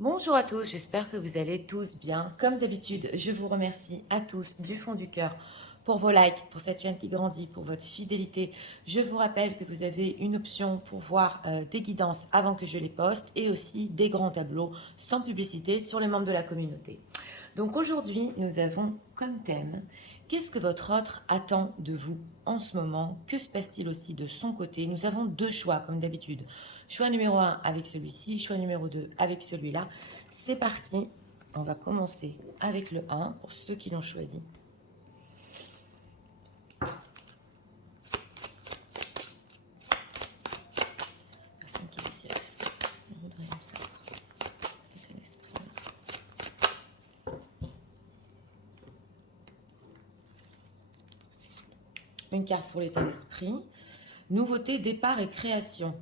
Bonjour à tous, j'espère que vous allez tous bien. Comme d'habitude, je vous remercie à tous du fond du cœur pour vos likes, pour cette chaîne qui grandit, pour votre fidélité. Je vous rappelle que vous avez une option pour voir des guidances avant que je les poste et aussi des grands tableaux sans publicité sur les membres de la communauté. Donc aujourd'hui, nous avons comme thème qu'est-ce que votre autre attend de vous en ce moment? Que se passe-t-il aussi de son côté? Nous avons deux choix comme d'habitude. Choix numéro 1 avec celui-ci, choix numéro 2 avec celui-là. C'est parti. On va commencer avec le 1 pour ceux qui l'ont choisi. Personne qui désire. Je voudrais savoir. L'état d'esprit. Une carte pour l'état d'esprit. Nouveauté, départ et création.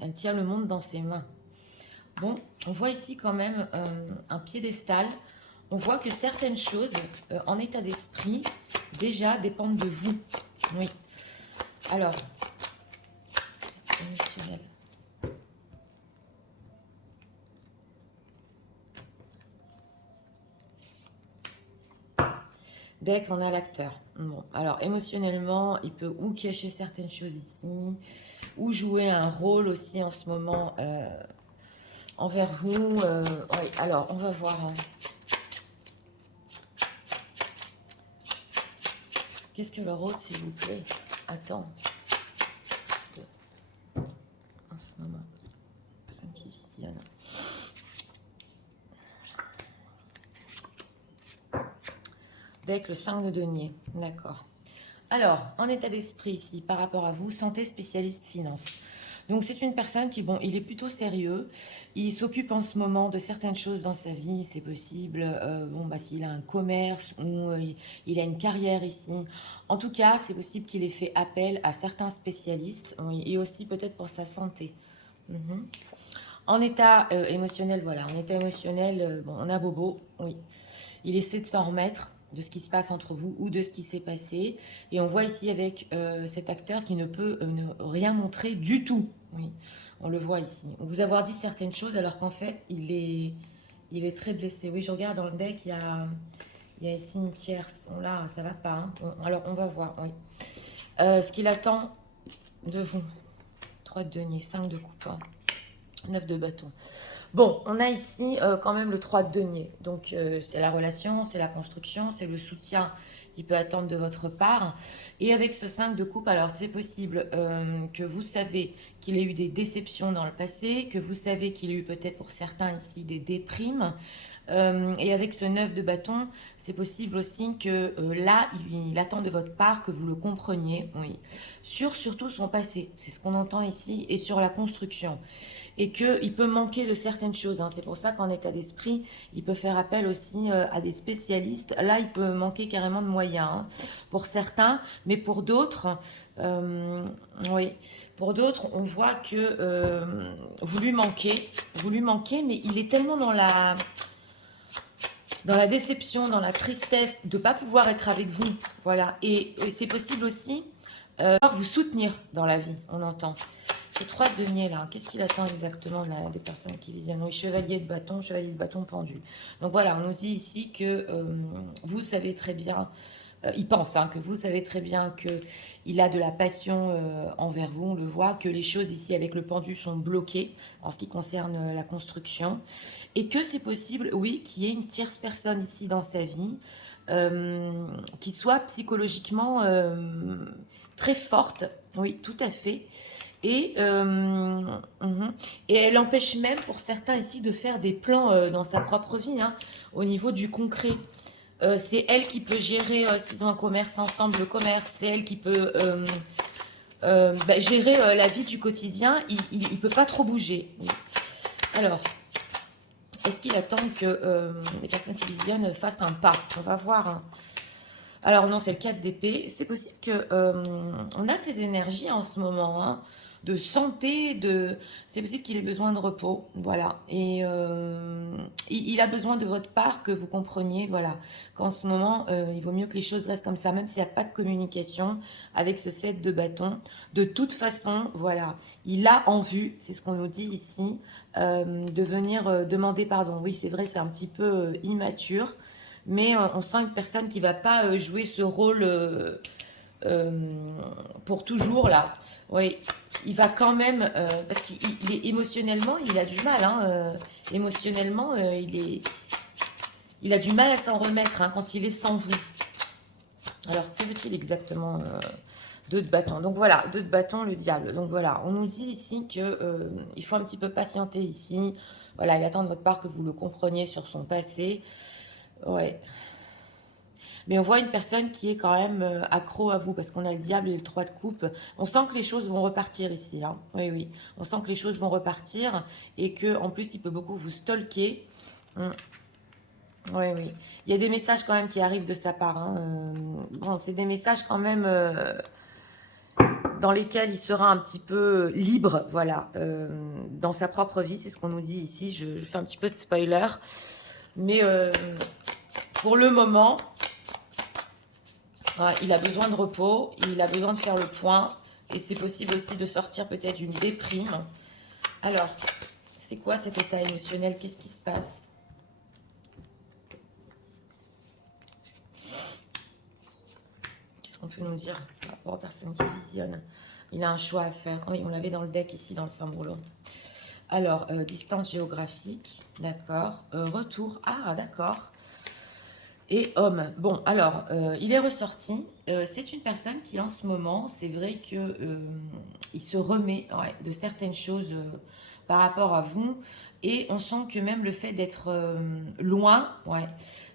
Elle tient le monde dans ses mains. Bon, on voit ici quand même un piédestal. On voit que certaines choses en état d'esprit déjà dépendent de vous. Oui. Alors, émotionnel. Dès qu'on a l'acteur. Bon, alors émotionnellement, il peut ou cacher certaines choses ici, ou jouer un rôle aussi en ce moment envers vous. Oui, alors on va voir. Qu'est-ce que leur autre, s'il vous plaît, attends en ce moment? Personne qui visionne. Avec le 5 de denier, d'accord. Alors, en état d'esprit ici, par rapport à vous, santé spécialiste finance. Donc c'est une personne qui, bon, il est plutôt sérieux, il s'occupe en ce moment de certaines choses dans sa vie, c'est possible, bon, bah, s'il a un commerce ou il a une carrière ici. En tout cas, c'est possible qu'il ait fait appel à certains spécialistes, oui, et aussi peut-être pour sa santé. Mhm. En état émotionnel, voilà, en état émotionnel, bon, on a Bobo, oui. Il essaie de s'en remettre de ce qui se passe entre vous ou de ce qui s'est passé. Et on voit ici avec cet acteur qui ne peut rien montrer du tout. Oui, on le voit ici. On vous avoir dit certaines choses alors qu'en fait, il est très blessé. Oui, je regarde dans le deck, il y a ici une tierce. Là, ça va pas. Hein. Bon, alors, on va voir. Oui. Ce qu'il attend de vous. 3 de denier, 5 de coupe, 9 de bâton. Bon, on a ici quand même le 3 de denier. Donc, c'est la relation, c'est la construction, c'est le soutien qui peut attendre de votre part. Et avec ce 5 de coupe, alors c'est possible que vous savez qu'il ait eu des déceptions dans le passé, que vous savez qu'il ait eu peut-être pour certains ici des déprimes. Et avec ce 9 de bâton, c'est possible aussi que là, il attend de votre part que vous le compreniez, oui, sur surtout son passé, c'est ce qu'on entend ici, et sur la construction. Et qu'il peut manquer de certaines choses, hein. C'est pour ça qu'en état d'esprit, il peut faire appel aussi à des spécialistes. Là, il peut manquer carrément de moyens, hein, pour certains, mais pour d'autres, oui, pour d'autres, on voit que vous lui manquez, mais il est tellement dans la déception, dans la tristesse de ne pas pouvoir être avec vous. Voilà. Et c'est possible aussi vous soutenir dans la vie, on entend. Ce 3 de denier là, qu'est-ce qu'il attend exactement là, des personnes qui visionnent? Oui, chevalier de bâton pendu. Donc voilà, on nous dit ici que vous savez très bien, il pense hein, que vous savez très bien qu'il a de la passion envers vous, on le voit, que les choses ici avec le pendu sont bloquées en ce qui concerne la construction, et que c'est possible, oui, qu'il y ait une tierce personne ici dans sa vie qui soit psychologiquement très forte, oui, tout à fait. Et, et elle empêche même pour certains ici de faire des plans dans sa propre vie, hein, au niveau du concret. C'est elle qui peut gérer, s'ils ont un commerce ensemble, le commerce. C'est elle qui peut gérer la vie du quotidien. Il ne peut pas trop bouger. Oui. Alors, est-ce qu'il attend que les personnes qui visionnent fassent un pas? On va voir. Hein. Alors non, c'est le 4 d'épée. C'est possible que on a ces énergies en ce moment. Hein. de santé, c'est possible qu'il ait besoin de repos, voilà. Et il a besoin de votre part que vous compreniez, voilà, qu'en ce moment, il vaut mieux que les choses restent comme ça, même s'il n'y a pas de communication avec ce set de bâtons. De toute façon, voilà, il a en vue, c'est ce qu'on nous dit ici, de venir demander pardon. Oui, c'est vrai, c'est un petit peu immature, mais on sent une personne qui va pas jouer ce rôle pour toujours là. Oui, il va quand même parce qu'il est émotionnellement, il a du mal. Hein, émotionnellement, il a du mal à s'en remettre hein, quand il est sans vous. Alors que veut-il exactement 2 de bâton. Donc voilà, 2 de bâton, le diable. Donc voilà, on nous dit ici que il faut un petit peu patienter ici. Voilà, il attend de votre part que vous le compreniez sur son passé. Ouais. Mais on voit une personne qui est quand même accro à vous parce qu'on a le diable et le 3 de coupe. On sent que les choses vont repartir ici. Hein. Oui, oui. On sent que les choses vont repartir et que en plus, il peut beaucoup vous stalker. Oui, oui. Il y a des messages quand même qui arrivent de sa part. Hein. Bon, c'est des messages quand même dans lesquels il sera un petit peu libre, voilà, dans sa propre vie. C'est ce qu'on nous dit ici. Je fais un petit peu de spoiler. Mais pour le moment, voilà, il a besoin de repos, il a besoin de faire le point. Et c'est possible aussi de sortir peut-être d'une déprime. Alors, c'est quoi cet état émotionnel? Qu'est-ce qui se passe? Qu'est-ce qu'on peut nous dire par rapport aux personnes qui visionnent? Il a un choix à faire. Oui, on l'avait dans le deck ici, dans le symbole. Alors, distance géographique, d'accord. Retour, ah, d'accord. Et homme. Bon, alors, il est ressorti. C'est une personne qui, en ce moment, c'est vrai que il se remet ouais, de certaines choses par rapport à vous. Et on sent que même le fait d'être loin, ouais,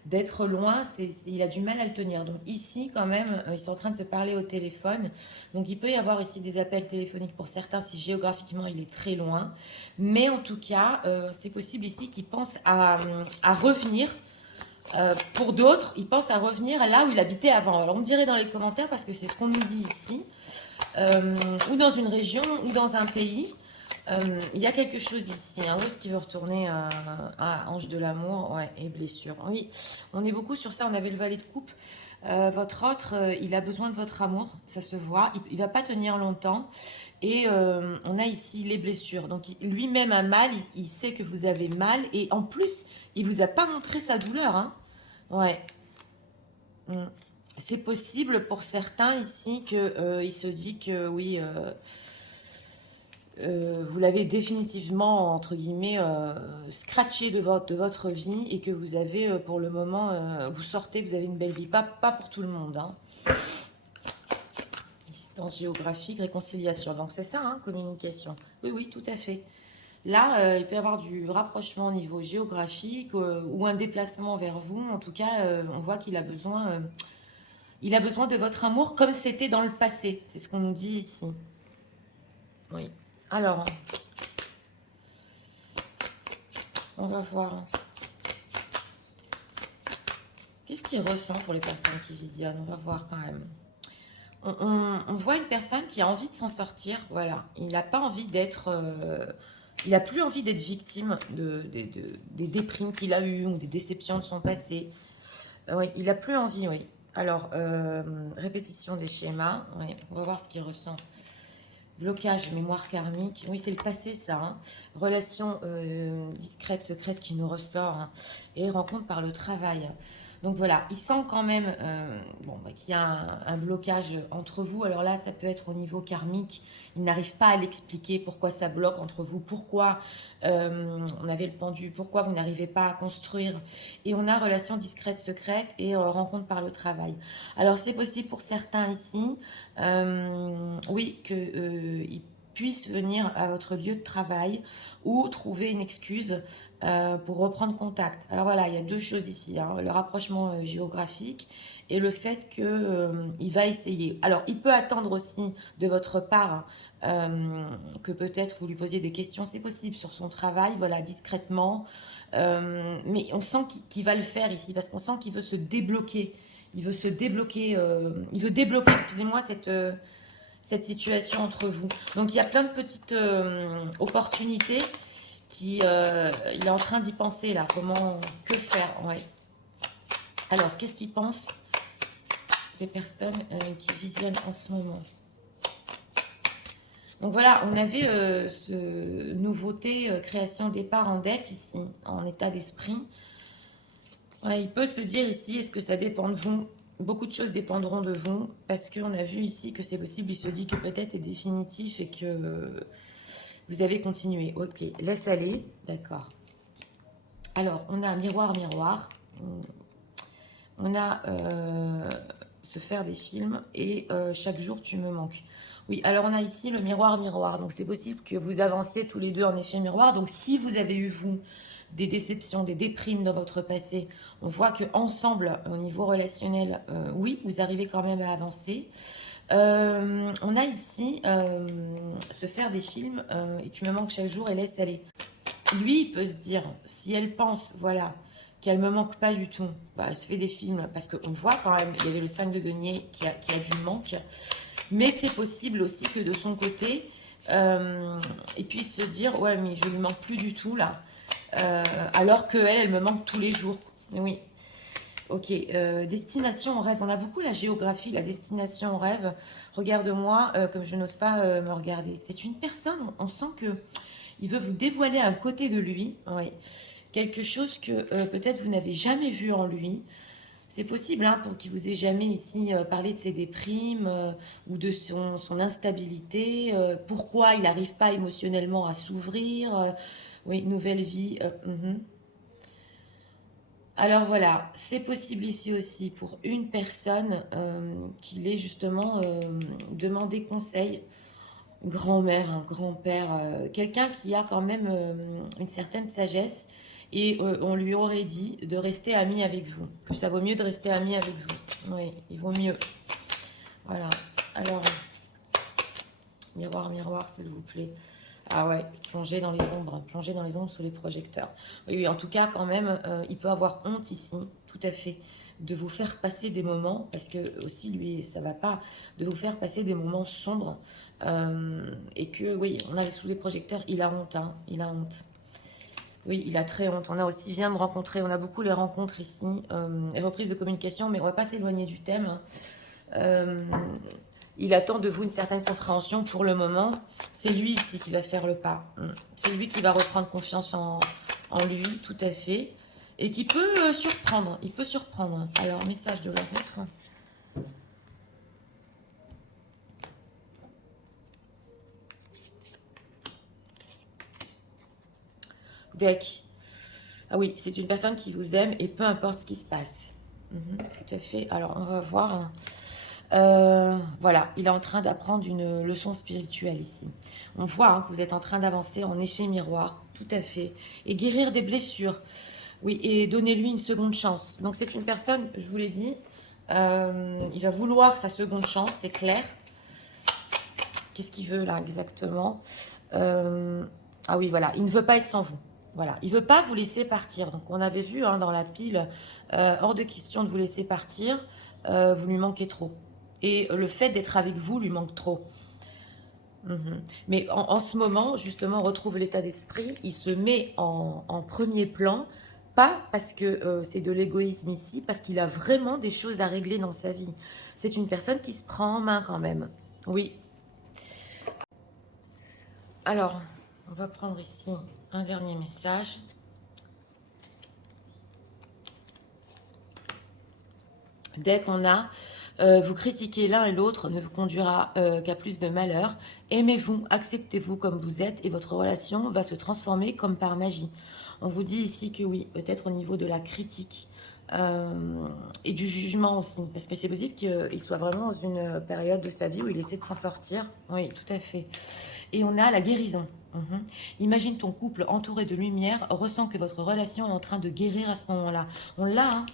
d'être loin, il a du mal à le tenir. Donc ici, quand même, ils sont en train de se parler au téléphone. Donc il peut y avoir ici des appels téléphoniques pour certains si géographiquement il est très loin. Mais en tout cas, c'est possible ici qu'il pense à revenir pour d'autres, il pense à revenir là où il habitait avant. Alors on dirait dans les commentaires, parce que c'est ce qu'on nous dit ici, ou dans une région, ou dans un pays. Il y a quelque chose ici. Hein. Où est-ce qu'il veut retourner à Ange de l'amour ouais, et blessure. Oui, on est beaucoup sur ça. On avait le valet de coupe. Votre autre, il a besoin de votre amour, ça se voit. Il va pas tenir longtemps. Et on a ici les blessures. Donc lui-même a mal, il sait que vous avez mal. Et en plus, il vous a pas montré sa douleur. Hein. Ouais. Mm. C'est possible pour certains ici que il se dit que oui, vous l'avez définitivement entre guillemets scratché de votre vie et que vous avez pour le moment vous sortez, vous avez une belle vie, pas pour tout le monde. Hein. Distance géographique, réconciliation. Donc c'est ça, hein, communication. Oui, oui, tout à fait. Là, il peut y avoir du rapprochement au niveau géographique ou un déplacement vers vous. En tout cas, on voit qu'il a besoin. Il a besoin de votre amour comme c'était dans le passé. C'est ce qu'on nous dit ici. Oui. Alors, on va voir. Qu'est-ce qu'il ressent pour les personnes qui visionnent? On va voir quand même. On voit une personne qui a envie de s'en sortir. Voilà. Il n'a pas envie d'être... il n'a plus envie d'être victime des déprimes qu'il a eues ou des déceptions de son passé. Oui, il n'a plus envie, oui. Alors, répétition des schémas. Oui, on va voir ce qu'il ressent. Blocage, mémoire karmique. Oui, c'est le passé, ça. Hein. Relation discrète, secrète qui nous ressort. Hein. Et rencontre par le travail. Donc voilà, il sent quand même bon, bah, qu'il y a un blocage entre vous. Alors là, ça peut être au niveau karmique. Il n'arrive pas à l'expliquer pourquoi ça bloque entre vous. Pourquoi on avait le pendu. Pourquoi vous n'arrivez pas à construire. Et on a relation discrète, secrète et rencontre par le travail. Alors c'est possible pour certains ici. Oui, qu'ils puissent venir à votre lieu de travail ou trouver une excuse pour reprendre contact. Alors voilà, il y a deux choses ici, hein, le rapprochement géographique et le fait qu'il va essayer. Alors, il peut attendre aussi de votre part que peut-être vous lui posiez des questions, c'est possible, sur son travail, voilà, discrètement. Mais on sent qu'il va le faire ici parce qu'on sent qu'il veut se débloquer. Il veut se débloquer, il veut débloquer, excusez-moi, cette situation entre vous. Donc, il y a plein de petites opportunités qui... il est en train d'y penser, là. Comment... Que faire? Ouais. Alors, qu'est-ce qu'il pense des personnes qui visionnent en ce moment? Donc voilà, on avait ce nouveauté, création départ en deck ici, en état d'esprit. Ouais, il peut se dire ici, est-ce que ça dépend de vous? Beaucoup de choses dépendront de vous, parce qu'on a vu ici que c'est possible, il se dit que peut-être c'est définitif et que vous avez continué. Ok, laisse aller, d'accord. Alors, on a miroir, miroir. On a se faire des films et chaque jour tu me manques. Oui, alors on a ici le miroir, miroir. Donc c'est possible que vous avanciez tous les deux en effet miroir. Donc si vous avez eu, vous, des déceptions, des déprimes dans votre passé, on voit que ensemble, au niveau relationnel, oui, vous arrivez quand même à avancer. On a ici se faire des films et tu me manques chaque jour et laisse aller. Lui, il peut se dire, si elle pense, voilà, qu'elle me manque pas du tout, bah, elle se fait des films, parce qu'on voit quand même, il y avait le 5 de denier qui a du manque, mais c'est possible aussi que de son côté, il puisse se dire, ouais, mais je lui manque plus du tout, là, alors qu'elle, elle me manque tous les jours. Oui. Ok, destination en rêve. On a beaucoup la géographie, la destination en rêve. Regarde-moi comme je n'ose pas me regarder. C'est une personne, on sent que il veut vous dévoiler un côté de lui, oui. Quelque chose que peut-être vous n'avez jamais vu en lui. C'est possible hein, pour qu'il vous ait jamais ici parlé de ses déprimes ou de son instabilité. Pourquoi il n'arrive pas émotionnellement à s'ouvrir. Oui, nouvelle vie. Alors voilà, c'est possible ici aussi pour une personne qu'il ait justement demandé conseil. Grand-mère, un grand-père, quelqu'un qui a quand même une certaine sagesse et on lui aurait dit de rester ami avec vous, que ça vaut mieux de rester ami avec vous. Oui, il vaut mieux. Voilà. Alors, miroir, miroir, s'il vous plaît. Ah ouais, plonger dans les ombres sous les projecteurs. Oui, oui, en tout cas, quand même, il peut avoir honte ici, tout à fait, de vous faire passer des moments, parce que aussi, lui, ça va pas, de vous faire passer des moments sombres, et que, oui, on a sous les projecteurs, il a honte, hein, il a honte. Oui, il a très honte. On a aussi, vient me rencontrer, on a beaucoup les rencontres ici, et reprises de communication, mais on va pas s'éloigner du thème, hein. Il attend de vous une certaine compréhension pour le moment. C'est lui ici qui va faire le pas. C'est lui qui va reprendre confiance en lui, tout à fait. Et qui peut surprendre. Il peut surprendre. Alors, message de la vôtre. Deck. Ah oui, c'est une personne qui vous aime et peu importe ce qui se passe. Tout à fait. Alors, on va voir. Voilà, il est en train d'apprendre une leçon spirituelle ici. On voit hein, que vous êtes en train d'avancer en effet miroir, tout à fait. Et guérir des blessures. Oui, et donnez-lui une seconde chance. Donc c'est une personne, je vous l'ai dit, il va vouloir sa seconde chance, c'est clair. Qu'est-ce qu'il veut là exactement? Ah oui, voilà, il ne veut pas être sans vous. Voilà, il ne veut pas vous laisser partir. Donc on avait vu hein, dans la pile, hors de question de vous laisser partir, vous lui manquez trop. Et le fait d'être avec vous lui manque trop. Mais en ce moment, justement, on retrouve l'état d'esprit, il se met en premier plan, pas parce que c'est de l'égoïsme ici, parce qu'il a vraiment des choses à régler dans sa vie. C'est une personne qui se prend en main quand même. Oui. Alors, on va prendre ici un dernier message. Dès qu'on a, vous critiquez l'un et l'autre ne vous conduira qu'à plus de malheur. Aimez-vous, acceptez-vous comme vous êtes et votre relation va se transformer comme par magie. On vous dit ici que oui, peut-être au niveau de la critique et du jugement aussi. Parce que c'est possible qu'il soit vraiment dans une période de sa vie où il essaie de s'en sortir. Oui, tout à fait. Et on a la guérison. Imagine ton couple entouré de lumière, ressent que votre relation est en train de guérir à ce moment-là. On l'a, hein.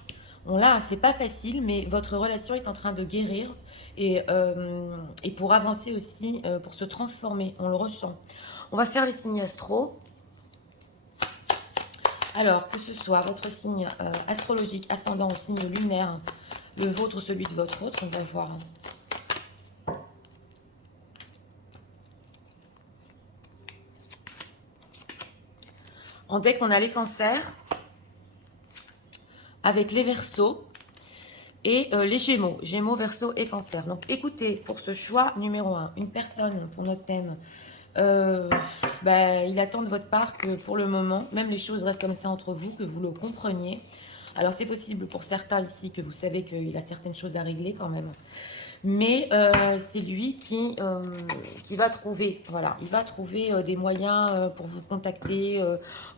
C'est pas facile, mais votre relation est en train de guérir et pour avancer aussi, pour se transformer, on le ressent. On va faire les signes astro. Alors, que ce soit votre signe astrologique, ascendant ou signe lunaire, le vôtre, celui de votre autre, on va voir. En deck, on a les cancers avec les verseaux et les gémeaux. Gémeaux, verseaux et cancer. Donc écoutez, pour ce choix numéro 1, une personne pour notre thème, il attend de votre part que pour le moment, même les choses restent comme ça entre vous, que vous le compreniez. Alors c'est possible pour certains ici que vous savez qu'il a certaines choses à régler quand même. Mais c'est lui qui va trouver, voilà, il va trouver des moyens pour vous contacter,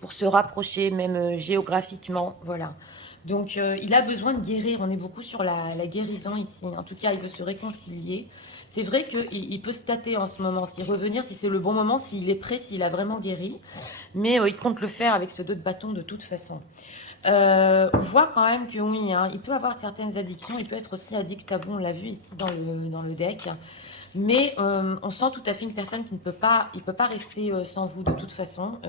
pour se rapprocher même géographiquement, voilà. Donc il a besoin de guérir, on est beaucoup sur la guérison ici. En tout cas, il veut se réconcilier. C'est vrai qu'il peut se tâter en ce moment, s'y revenir, si c'est le bon moment, s'il est prêt, s'il a vraiment guéri. Mais il compte le faire avec ce dos de bâton de toute façon. On voit quand même que oui, hein, il peut avoir certaines addictions, il peut être aussi addict à vous, on l'a vu ici dans le deck. Mais on sent tout à fait une personne qui ne peut pas, il peut pas rester sans vous de toute façon,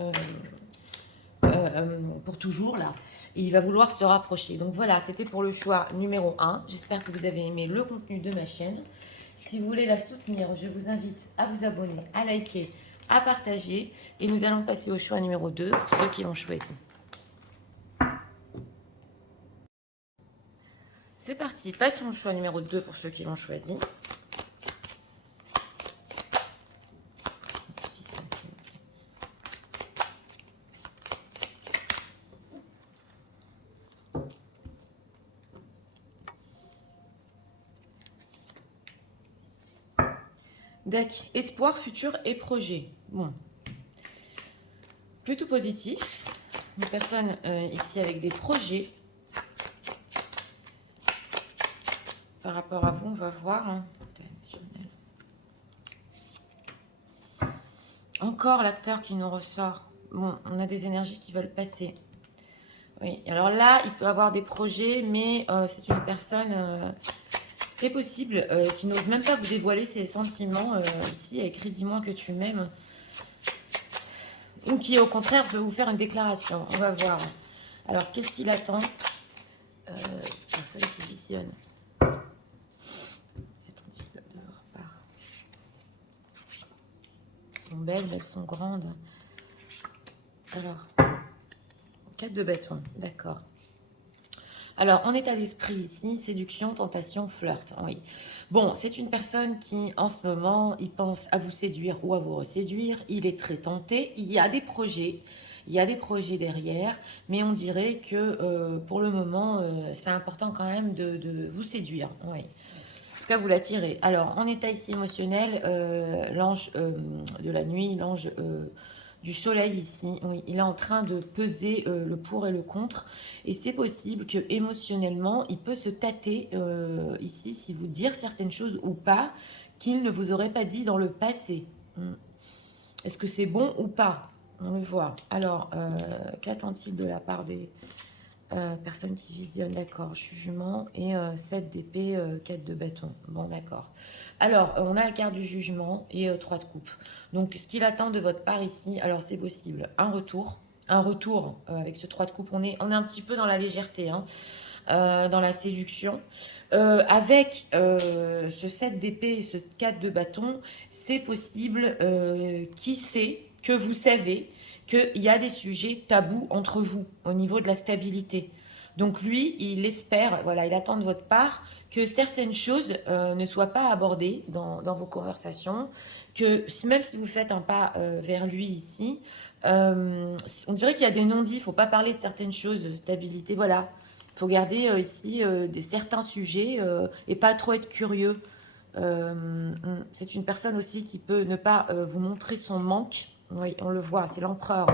pour toujours là. Et il va vouloir se rapprocher. Donc voilà, c'était pour le choix numéro 1. J'espère que vous avez aimé le contenu de ma chaîne. Si vous voulez la soutenir, je vous invite à vous abonner, à liker, à partager. Et nous allons passer au choix numéro 2, ceux qui l'ont choisi. C'est parti, passons au choix numéro 2 pour ceux qui l'ont choisi. Deck, espoir, futur et projet. Bon, plutôt positif. Une personne ici avec des projets. Par rapport à vous, on va voir. Hein. Encore l'acteur qui nous ressort. Bon, on a des énergies qui veulent passer. Oui, alors là, il peut avoir des projets, mais c'est une personne, c'est possible, qui n'ose même pas vous dévoiler ses sentiments ici, avec Dis-moi que tu m'aimes. Ou qui, au contraire, veut vous faire une déclaration. On va voir. Alors, qu'est-ce qu'il attend ça, il se visionne. Elles sont belles, mais elles sont grandes. Alors, 4 de bâton, d'accord. Alors, en état d'esprit ici, séduction, tentation, flirt. Oui. Bon, c'est une personne qui, en ce moment, il pense à vous séduire ou à vous reséduire. Il est très tenté. Il y a des projets. Il y a des projets derrière. Mais on dirait que, pour le moment, c'est important quand même de vous séduire. Oui. En tout cas, vous l'attirez. Alors, en état ici émotionnel, l'ange de la nuit, l'ange... du soleil ici, oui, il est en train de peser le pour et le contre, et c'est possible que émotionnellement il peut se tâter ici, si vous dire certaines choses ou pas, qu'il ne vous aurait pas dit dans le passé. Est-ce que c'est bon ou pas? On le voit. Alors, qu'attend-il de la part des personnes qui visionnent? D'accord, jugement et 7 d'épée, 4 de bâton. Bon, d'accord. Alors, on a la carte du jugement et 3 de coupe. Donc, ce qu'il attend de votre part ici, alors c'est possible, un retour. Un retour avec ce 3 de coupe. On est un petit peu dans la légèreté, hein, dans la séduction. Avec ce 7 d'épée et ce 4 de bâton, c'est possible, qui sait, que vous savez qu'il y a des sujets tabous entre vous au niveau de la stabilité. Donc lui, il espère, voilà, il attend de votre part que certaines choses ne soient pas abordées dans vos conversations, que même si vous faites un pas vers lui ici, on dirait qu'il y a des non-dits, il ne faut pas parler de certaines choses, de stabilité, voilà. Il faut garder ici certains sujets et pas trop être curieux. C'est une personne aussi qui peut ne pas vous montrer son manque. Oui, on le voit, c'est l'empereur.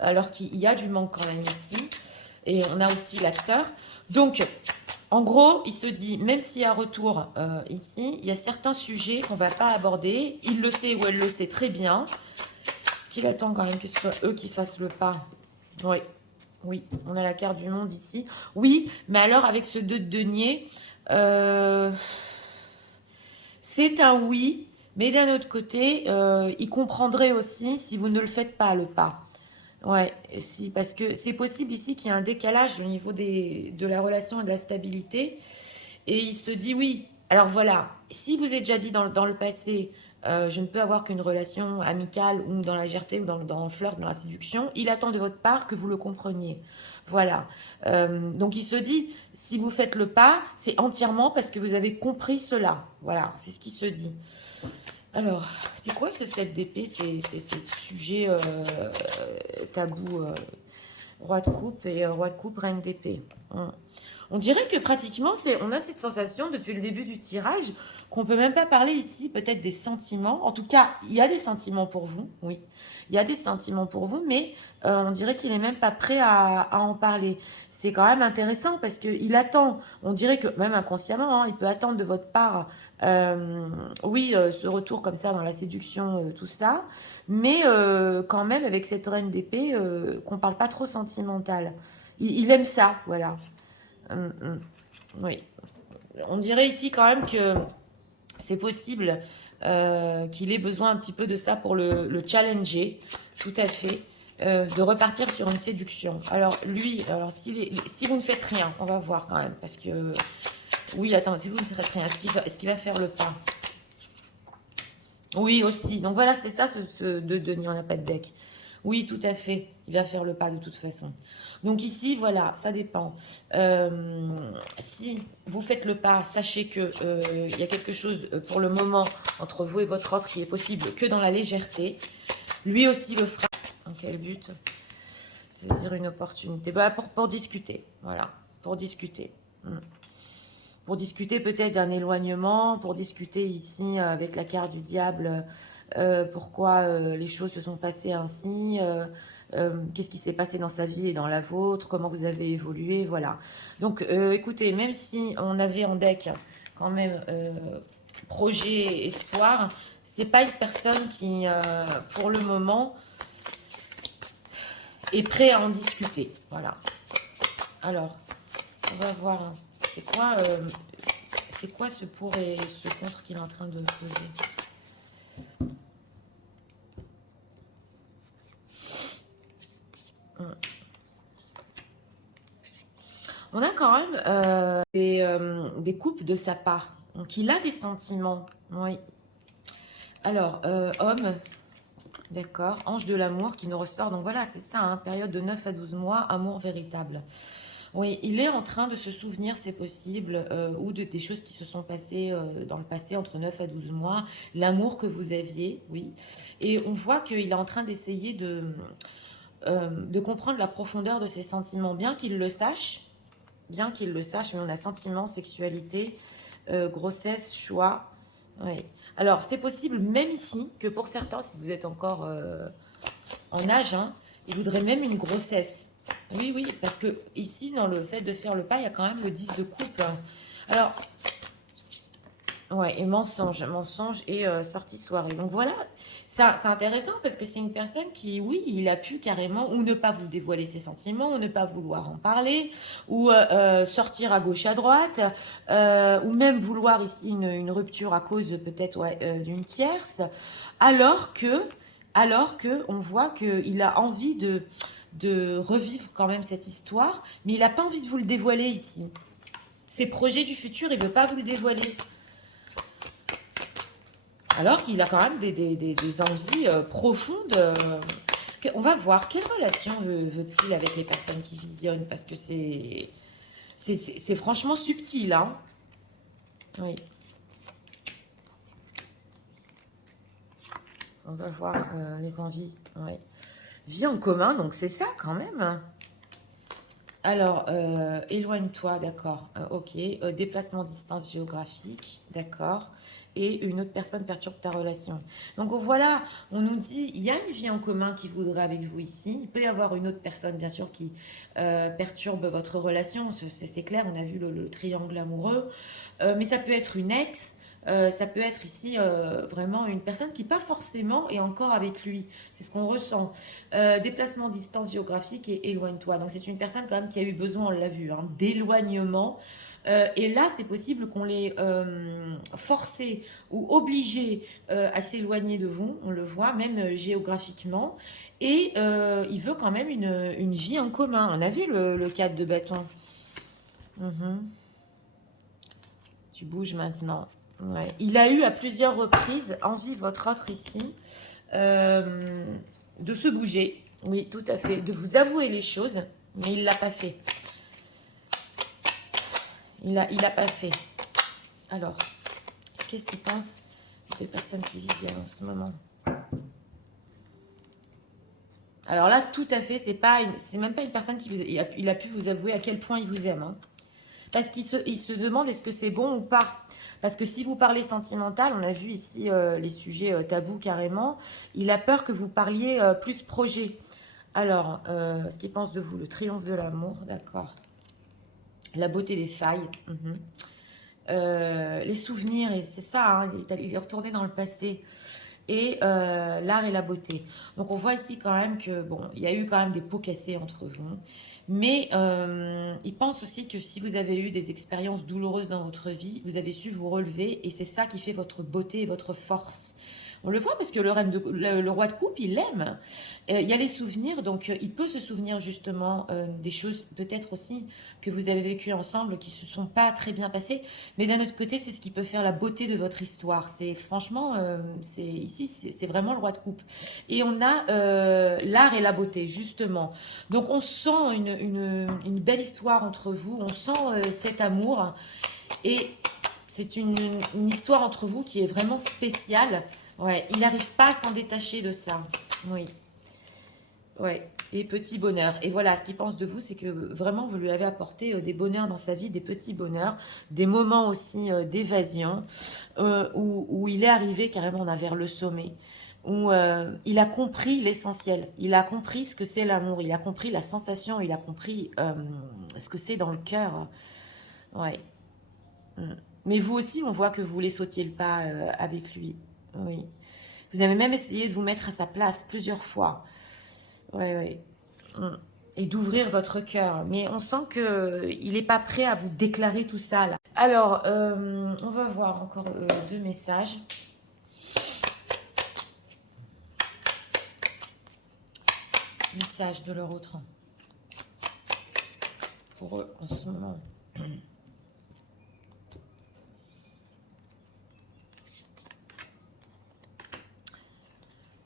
Alors qu'il y a du manque quand même ici. Et on a aussi l'acteur. Donc, en gros, il se dit, même s'il y a retour ici, il y a certains sujets qu'on ne va pas aborder. Il le sait ou elle le sait très bien. Est-ce qu'il attend quand même que ce soit eux qui fassent le pas? Oui, oui, on a la carte du monde ici. Oui, mais alors avec ce 2 de denier, c'est un oui, mais d'un autre côté, il comprendrait aussi si vous ne le faites pas, le pas. Ouais, si, parce que c'est possible ici qu'il y ait un décalage au niveau de la relation et de la stabilité. Et il se dit oui. Alors voilà, si vous êtes déjà dit dans le passé, Je ne peux avoir qu'une relation amicale ou dans la légèreté ou dans le flirt, dans la séduction. Il attend de votre part que vous le compreniez. Voilà. Donc il se dit, si vous faites le pas, c'est entièrement parce que vous avez compris cela. Voilà, c'est ce qui se dit. Alors, c'est quoi ce 7 d'épée, ces sujets tabous, roi de coupe et roi de coupe, reine d'épée. On dirait que pratiquement, on a cette sensation depuis le début du tirage qu'on peut même pas parler ici peut-être des sentiments. En tout cas, il y a des sentiments pour vous, oui. Il y a des sentiments pour vous, mais on dirait qu'il est même pas prêt à en parler. C'est quand même intéressant parce qu'il attend, on dirait que même inconsciemment, hein, il peut attendre de votre part, oui, ce retour comme ça dans la séduction, tout ça, mais quand même avec cette reine d'épée, qu'on parle pas trop sentimental. Il aime ça, voilà. Oui. On dirait ici quand même que c'est possible qu'il ait besoin un petit peu de ça pour le challenger, tout à fait, de repartir sur une séduction. Alors lui, alors si vous ne faites rien, on va voir quand même, parce que oui, attends, si vous ne faites rien, est-ce qu'il va faire le pas? Oui, aussi. Donc voilà, c'était ça, ce de Denis, on n'a pas de deck. Oui, tout à fait. Il va faire le pas de toute façon. Donc ici, voilà, ça dépend. Si vous faites le pas, sachez que il y a quelque chose pour le moment entre vous et votre autre qui est possible que dans la légèreté. Lui aussi le fera. Dans quel but? Saisir une opportunité. Bah, pour discuter. Voilà, pour discuter. Pour discuter peut-être d'un éloignement, pour discuter ici avec la carte du diable, pourquoi les choses se sont passées ainsi, qu'est-ce qui s'est passé dans sa vie et dans la vôtre, comment vous avez évolué, voilà. Donc écoutez, même si on avait en deck quand même projet, espoir, c'est pas une personne qui, pour le moment, est prêt à en discuter, voilà. Alors, on va voir, hein. C'est quoi ce pour et ce contre qu'il est en train de poser? On a quand même des coupes de sa part. Donc il a des sentiments. Oui. Alors, homme, d'accord, ange de l'amour qui nous ressort. Donc voilà, c'est ça, hein, période de 9 à 12 mois, amour véritable. Oui, il est en train de se souvenir, c'est possible, ou des choses qui se sont passées dans le passé entre 9 à 12 mois, l'amour que vous aviez, oui. Et on voit qu'il est en train d'essayer de comprendre la profondeur de ses sentiments, bien qu'il le sache, mais on a sentiments, sexualité, grossesse, choix. Oui. Alors, c'est possible même ici que pour certains, si vous êtes encore en âge, hein, ils voudraient même une grossesse. Oui, oui, parce que ici, dans le fait de faire le pas, il y a quand même le 10 de coupe. Alors, ouais, et mensonge et sortie soirée. Donc voilà, c'est intéressant parce que c'est une personne qui, oui, il a pu carrément ou ne pas vous dévoiler ses sentiments, ou ne pas vouloir en parler, ou sortir à gauche, à droite, ou même vouloir ici une rupture à cause peut-être ouais, d'une tierce, alors que, on voit qu'il a envie de revivre quand même cette histoire, mais il n'a pas envie de vous le dévoiler ici. Ses projets du futur, il ne veut pas vous le dévoiler. Alors qu'il a quand même des envies profondes. On va voir quelle relation veut-il avec les personnes qui visionnent, parce que c'est franchement subtil, hein. Oui. On va voir les envies. Oui. Vie en commun, donc c'est ça quand même. Alors, éloigne-toi, d'accord. Ok. Déplacement distance géographique, d'accord. Et une autre personne perturbe ta relation. Donc voilà, on nous dit, il y a une vie en commun qui voudrait avec vous ici. Il peut y avoir une autre personne, bien sûr, qui perturbe votre relation. C'est clair, on a vu le triangle amoureux. Mais ça peut être une ex. Ça peut être ici vraiment une personne qui pas forcément est encore avec lui. C'est ce qu'on ressent. Déplacement, distance géographique et éloigne-toi. Donc c'est une personne quand même qui a eu besoin, on l'a vu, hein, d'éloignement. Et là, c'est possible qu'on l'ait forcé ou obligé à s'éloigner de vous, on le voit, même géographiquement. Et il veut quand même une vie en commun. On a vu le cadre de bâton. Tu bouges maintenant. Ouais. Il a eu à plusieurs reprises envie, votre autre ici, de se bouger. Oui, tout à fait. De vous avouer les choses, mais il ne l'a pas fait. Il a pas fait. Alors, qu'est-ce qu'il pense des personnes qui vivent bien en ce moment? Alors là, tout à fait, c'est même pas une personne qui vous... Il a pu vous avouer à quel point il vous aime. Hein. Parce il se demande est-ce que c'est bon ou pas. Parce que si vous parlez sentimental, on a vu ici les sujets tabous carrément, il a peur que vous parliez plus projet. Alors, ce qu'il pense de vous, le triomphe de l'amour, d'accord. La beauté des failles. Les souvenirs, et c'est ça, hein, il est retourné dans le passé. Et l'art et la beauté. Donc on voit ici quand même que, bon, il y a eu quand même des pots cassés entre vous. Mais il pense aussi que si vous avez eu des expériences douloureuses dans votre vie, vous avez su vous relever et c'est ça qui fait votre beauté et votre force. On le voit parce que le roi de coupe, il l'aime. Il y a les souvenirs, donc il peut se souvenir justement des choses peut-être aussi que vous avez vécues ensemble qui se sont pas très bien passées. Mais d'un autre côté, c'est ce qui peut faire la beauté de votre histoire. C'est franchement, c'est vraiment le roi de coupe. Et on a l'art et la beauté, justement. Donc on sent une belle histoire entre vous, on sent cet amour. Et c'est une histoire entre vous qui est vraiment spéciale. Ouais, il n'arrive pas à s'en détacher de ça. Oui. Ouais, et petit bonheur. Et voilà, ce qu'il pense de vous, c'est que vraiment, vous lui avez apporté des bonheurs dans sa vie, des petits bonheurs, des moments aussi d'évasion, où il est arrivé carrément vers le sommet, où il a compris l'essentiel, il a compris ce que c'est l'amour, il a compris la sensation, il a compris ce que c'est dans le cœur. Ouais. Mm. Mais vous aussi, on voit que vous voulez sautiez le pas avec lui. Oui. Vous avez même essayé de vous mettre à sa place plusieurs fois. Ouais, ouais. Mm. Et d'ouvrir votre cœur. Mais on sent qu'il n'est pas prêt à vous déclarer tout ça là. Alors, on va voir encore deux messages. Message de leur autre. Pour eux en ce moment.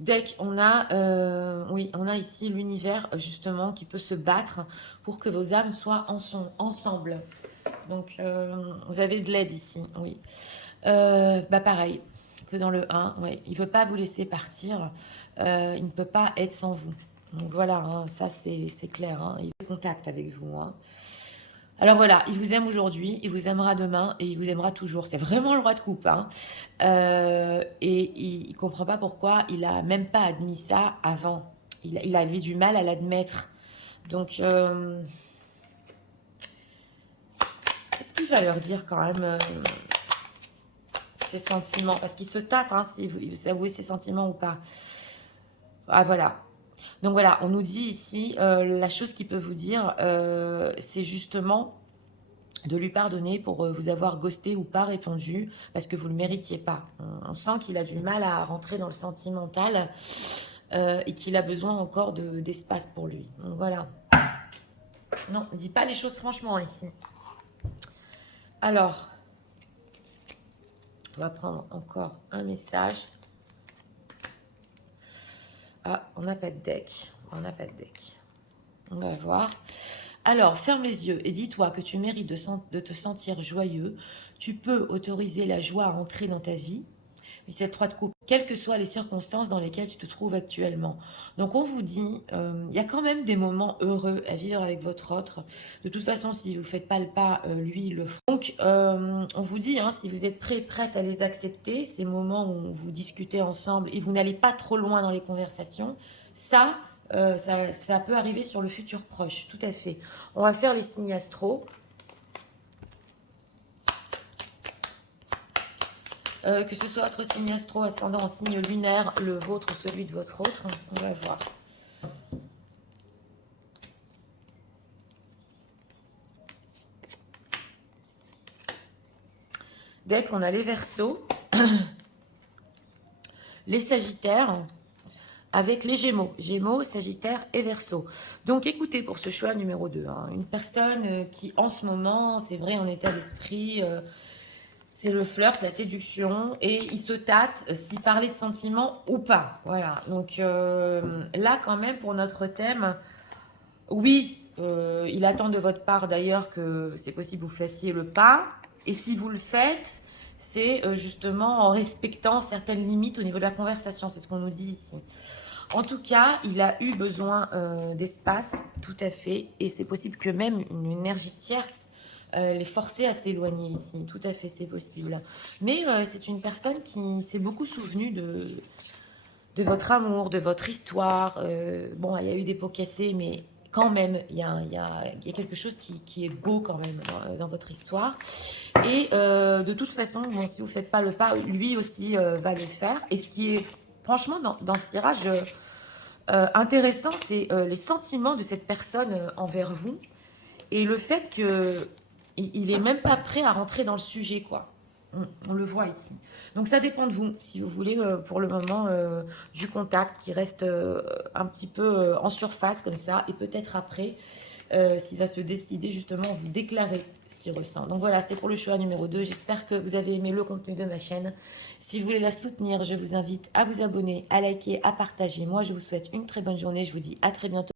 Deck, on a, oui, on a ici l'univers justement qui peut se battre pour que vos âmes soient ensemble. Donc, vous avez de l'aide ici, oui. Bah pareil que dans le 1, ouais. Il ne veut pas vous laisser partir, il ne peut pas être sans vous. Donc voilà, hein, ça c'est clair, hein. Il veut contact avec vous. Hein. Alors voilà, il vous aime aujourd'hui, il vous aimera demain et il vous aimera toujours. C'est vraiment le roi de coupe. Hein. Et il ne comprend pas pourquoi il n'a même pas admis ça avant. Il avait du mal à l'admettre. Donc, qu'est-ce qu'il va leur dire quand même ses sentiments? Parce qu'il se tâte, hein, si vous avouez ses sentiments ou pas. Ah voilà. Donc voilà, on nous dit ici, la chose qu'il peut vous dire, c'est justement de lui pardonner pour vous avoir ghosté ou pas répondu parce que vous ne le méritiez pas. On sent qu'il a du mal à rentrer dans le sentimental et qu'il a besoin encore d'espace pour lui. Donc voilà. Non, dis pas les choses franchement ici. Alors, on va prendre encore un message. Ah, on n'a pas de deck. On n'a pas de deck. On va voir. Alors, ferme les yeux et dis-toi que tu mérites de te sentir joyeux. Tu peux autoriser la joie à entrer dans ta vie. Et c'est le 3 de coupe, quelles que soient les circonstances dans lesquelles tu te trouves actuellement. Donc on vous dit, il y a quand même des moments heureux à vivre avec votre autre. De toute façon, si vous ne faites pas le pas, lui, il le fera. Donc on vous dit, hein, si vous êtes prête à les accepter, ces moments où vous discutez ensemble et vous n'allez pas trop loin dans les conversations, ça peut arriver sur le futur proche, tout à fait. On va faire les signes astro. Que ce soit votre signe astro, ascendant en signe lunaire, le vôtre ou celui de votre autre. On va voir. Dès qu'on a les Verseaux, les Sagittaires, avec les Gémeaux. Gémeaux, Sagittaire et Verseau. Donc écoutez pour ce choix numéro 2. Hein, une personne qui en ce moment, c'est vrai, en état d'esprit... C'est le flirt, la séduction, et il se tâte s'il parlait de sentiments ou pas. Voilà, donc là quand même pour notre thème, oui, il attend de votre part d'ailleurs que c'est possible que vous fassiez le pas, et si vous le faites, c'est justement en respectant certaines limites au niveau de la conversation, c'est ce qu'on nous dit ici. En tout cas, il a eu besoin d'espace, tout à fait, et c'est possible que même une énergie tierce les forcer à s'éloigner ici, tout à fait, c'est possible. Mais c'est une personne qui s'est beaucoup souvenue de votre amour, de votre histoire. Bon, il y a eu des pots cassés, mais quand même, il y a quelque chose qui est beau quand même dans votre histoire. Et de toute façon, bon, si vous ne faites pas le pas, lui aussi va le faire. Et ce qui est, franchement, dans ce tirage intéressant, c'est les sentiments de cette personne envers vous. Et le fait que il est même pas prêt à rentrer dans le sujet, quoi. On le voit ici. Donc ça dépend de vous, si vous voulez, pour le moment, du contact qui reste un petit peu en surface comme ça, et peut-être après, s'il va se décider justement à vous déclarer ce qu'il ressent. Donc voilà, c'était pour le choix numéro 2. J'espère que vous avez aimé le contenu de ma chaîne. Si vous voulez la soutenir, je vous invite à vous abonner, à liker, à partager. Moi, je vous souhaite une très bonne journée. Je vous dis à très bientôt.